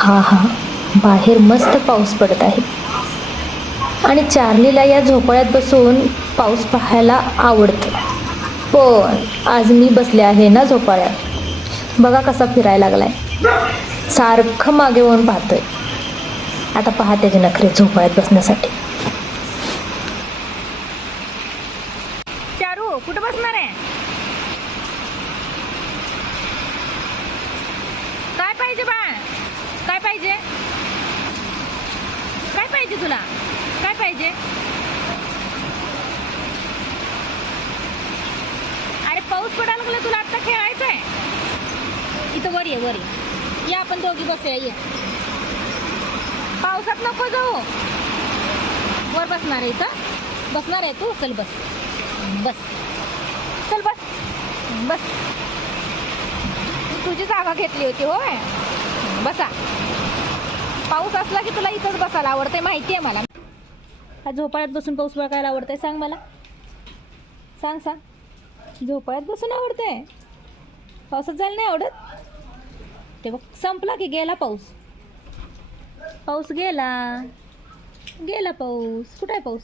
हा हा, बाहेर मस्त पाऊस पडत आहे आणि चार्लीला या झोपाळ्यात बसून पाऊस पाहायला आवडतं. पण आज मी बसले आहे ना झोपाळ्यात. बघा कसा फिरायला लागलाय, सारखं मागे वळून पाहतोय. आता पहा त्याचे नखरे झोपाळ्यात बसण्यासाठी. चारू कुठं बसणार आहे? काय पाहिजे बाळ? काय पाहिजे? काय पाहिजे तुला? काय पाहिजे? अरे पाऊस पडायला लागला, तुला आता खेळायचंय. इथं वर ये, वर ये. या आपण दोघी बसूया, ये. पावसात नको जाऊ. वर बसणार आहे इथं? बसणार आहे तू? चल बस, बस, चल बस, बस. तुझी जागा घेतली होती होय. बसा. पाऊस असला की तुला इथंच बसायला आवडतंय, माहिती आहे मला. हा झोपाळ्यात बसून पाऊस बघायला आवडतंय? सांग मला, सांग सांग. झोपाळ्यात बसून आवडतंय, पावसात जायला नाही आवडत? ते बघ संपला की गेला पाऊस. पाऊस गेला, गेला पाऊस. कुठं आहे पाऊस?